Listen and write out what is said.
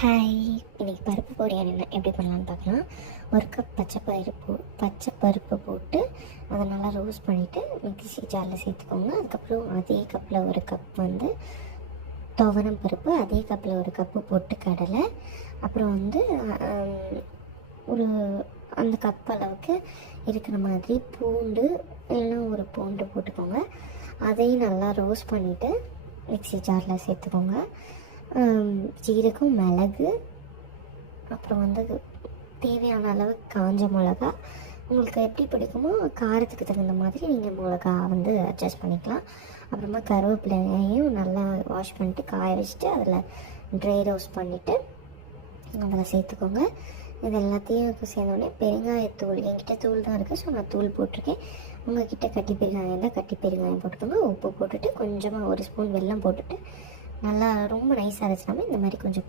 Hi, இன்றைக்கி பருப்பு பொரியல் எப்படி பண்ணலான்னு பார்க்கலாம். ஒரு கப் பச்சை பருப்பு போட்டு அதை நல்லா ரோஸ்ட் பண்ணிவிட்டு மிக்ஸி ஜாரில் சேர்த்துக்கோங்க. அதுக்கப்புறம் அதே கப்பில் ஒரு கப் துவரம் பருப்பு, அதே கப்பில் ஒரு கப்பு பொட்டுக்கடலை, அப்புறம் ஒரு அந்த கப் அளவுக்கு இருக்கிற மாதிரி பூண்டு இல்லைன்னா ஒரு பூண்டு போட்டுக்கோங்க. அதையும் நல்லா ரோஸ்ட் பண்ணிவிட்டு மிக்ஸி ஜாரில் சேர்த்துக்கோங்க. ஜீரகம், மிளகு, அப்புறம் தேவையான அளவு காஞ்ச மிளகா, உங்களுக்கு எப்படி பிடிக்குமோ காரத்துக்கு தகுந்த மாதிரி நீங்கள் மிளகா அட்ஜஸ்ட் பண்ணிக்கலாம். அப்புறமா கருவேப்பிலையையும் நல்லா வாஷ் பண்ணிவிட்டு காய வச்சுட்டு அதில் ட்ரை ரோஸ்ட் பண்ணிவிட்டு அதில் சேர்த்துக்கோங்க. இது எல்லாத்தையும் சேர்ந்தோடனே பெருங்காயத்தூள், என்கிட்ட தூள் தான் இருக்குது, ஸோ நான் தூள் போட்டிருக்கேன். உங்கள்கிட்ட கட்டி பெருங்காயம் தான் கட்டி பெருங்காயம் போட்டுக்கோங்க. உப்பு போட்டுட்டு கொஞ்சமாக ஒரு ஸ்பூன் வெல்லம் போட்டுட்டு நல்லா ரொம்ப நைஸாக அரைச்சிடாமல் இந்த மாதிரி கொஞ்சம்